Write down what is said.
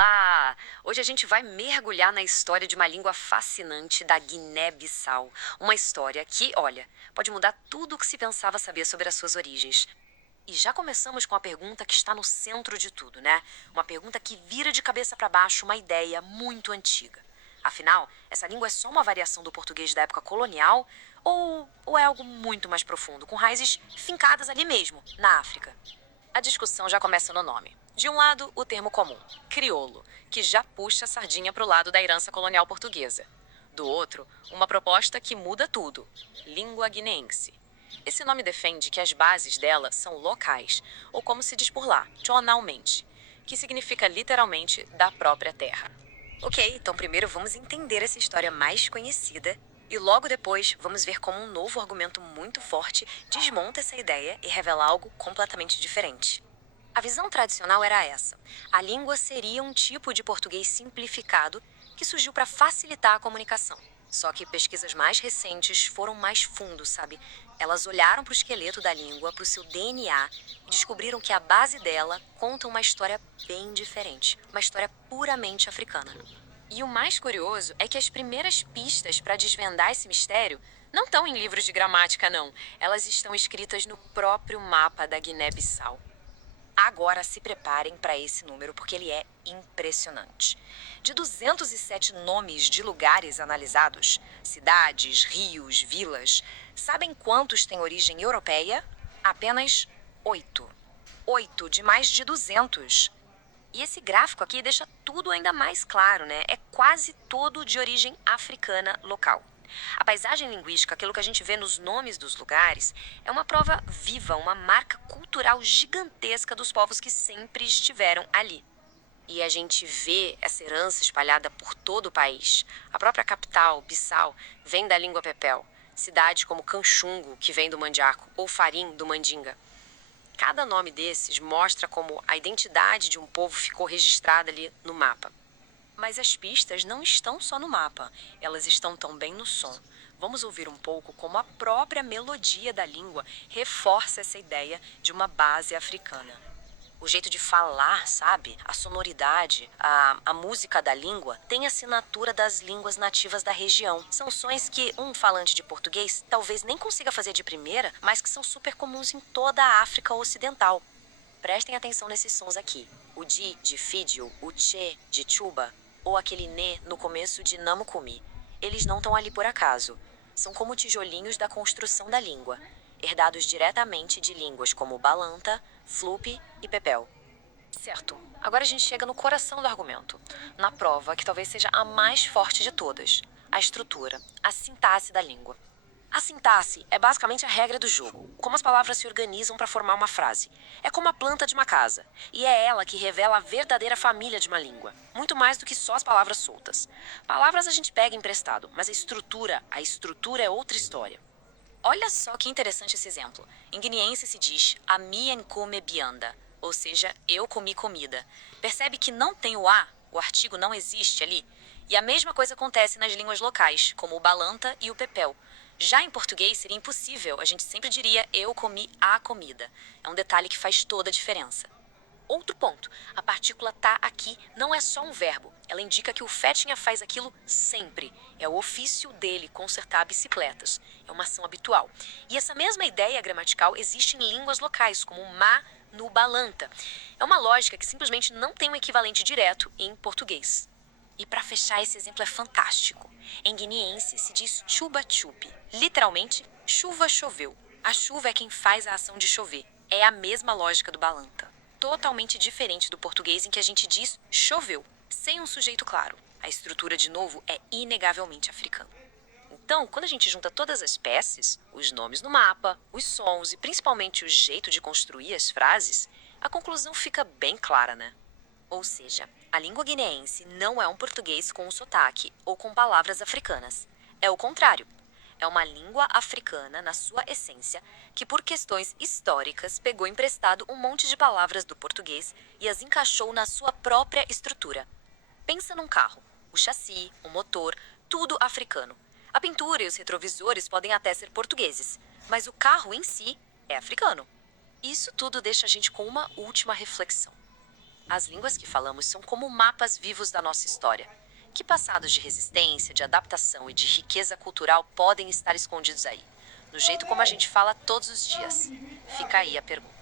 Olá! Hoje a gente vai mergulhar na história de uma língua fascinante da Guiné-Bissau. Uma história que, olha, pode mudar tudo o que se pensava saber sobre as suas origens. E já começamos com a pergunta que está no centro de tudo, né? Uma pergunta que vira de cabeça para baixo uma ideia muito antiga. Afinal, essa língua é só uma variação do português da época colonial ou é algo muito mais profundo, com raízes fincadas ali mesmo, na África? A discussão já começa no nome. De um lado, o termo comum, crioulo, que já puxa a sardinha para o lado da herança colonial portuguesa. Do outro, uma proposta que muda tudo, língua guineense. Esse nome defende que as bases dela são locais, ou como se diz por lá, tonalmente, que significa literalmente da própria terra. Ok, então primeiro vamos entender essa história mais conhecida e logo depois vamos ver como um novo argumento muito forte desmonta essa ideia e revela algo completamente diferente. A visão tradicional era essa: a língua seria um tipo de português simplificado que surgiu para facilitar a comunicação. Só que pesquisas mais recentes foram mais fundo, sabe? Elas olharam para o esqueleto da língua, para o seu DNA, e descobriram que a base dela conta uma história bem diferente, uma história puramente africana. E o mais curioso é que as primeiras pistas para desvendar esse mistério não estão em livros de gramática, não. Elas estão escritas no próprio mapa da Guiné-Bissau. Agora se preparem para esse número porque ele é impressionante. De 207 nomes de lugares analisados, cidades, rios, vilas, sabem quantos têm origem europeia? Apenas 8. 8 de mais de 200. E esse gráfico aqui deixa tudo ainda mais claro, né? É quase todo de origem africana local. A paisagem linguística, aquilo que a gente vê nos nomes dos lugares, é uma prova viva, uma marca cultural gigantesca dos povos que sempre estiveram ali. E a gente vê essa herança espalhada por todo o país. A própria capital, Bissau, vem da língua pepel. Cidades como Canchungo, que vem do mandiaco, ou Farim, do mandinga. Cada nome desses mostra como a identidade de um povo ficou registrada ali no mapa. Mas as pistas não estão só no mapa, elas estão também no som. Vamos ouvir um pouco como a própria melodia da língua reforça essa ideia de uma base africana. O jeito de falar, sabe? A sonoridade, a música da língua tem assinatura das línguas nativas da região. São sons que um falante de português talvez nem consiga fazer de primeira, mas que são super comuns em toda a África Ocidental. Prestem atenção nesses sons aqui. O di de Fídio, o che de Chuba, ou aquele ne no começo de Namukumi. Eles não estão ali por acaso. São como tijolinhos da construção da língua, herdados diretamente de línguas como Balanta, Flupe e Pepel. Certo, agora a gente chega no coração do argumento, na prova que talvez seja a mais forte de todas, a estrutura, a sintaxe da língua. A sintaxe é basicamente a regra do jogo, como as palavras se organizam para formar uma frase. É como a planta de uma casa, e é ela que revela a verdadeira família de uma língua, muito mais do que só as palavras soltas. Palavras a gente pega emprestado, mas a estrutura é outra história. Olha só que interessante esse exemplo. Em guineense se diz "ami encome bianda", ou seja, eu comi comida. Percebe que não tem o artigo não existe ali? E a mesma coisa acontece nas línguas locais, como o balanta e o pepel. Já em português seria impossível, a gente sempre diria eu comi a comida. É um detalhe que faz toda a diferença. Outro ponto, a partícula tá aqui não é só um verbo. Ela indica que o Fetinha faz aquilo sempre. É o ofício dele consertar bicicletas. É uma ação habitual. E essa mesma ideia gramatical existe em línguas locais, como ma no balanta. É uma lógica que simplesmente não tem um equivalente direto em português. E para fechar, esse exemplo é fantástico. Em guineense se diz chuba chupi. Literalmente, chuva choveu. A chuva é quem faz a ação de chover. É a mesma lógica do balanta. Totalmente diferente do português em que a gente diz choveu, sem um sujeito claro. A estrutura, de novo, é inegavelmente africana. Então, quando a gente junta todas as peças, os nomes no mapa, os sons e principalmente o jeito de construir as frases, a conclusão fica bem clara, né? Ou seja, a língua guineense não é um português com um sotaque ou com palavras africanas. É o contrário. É uma língua africana na sua essência que, por questões históricas, pegou emprestado um monte de palavras do português e as encaixou na sua própria estrutura. Pensa num carro. O chassi, o motor, tudo africano. A pintura e os retrovisores podem até ser portugueses, mas o carro em si é africano. Isso tudo deixa a gente com uma última reflexão. As línguas que falamos são como mapas vivos da nossa história. Que passados de resistência, de adaptação e de riqueza cultural podem estar escondidos aí? No jeito como a gente fala todos os dias. Fica aí a pergunta.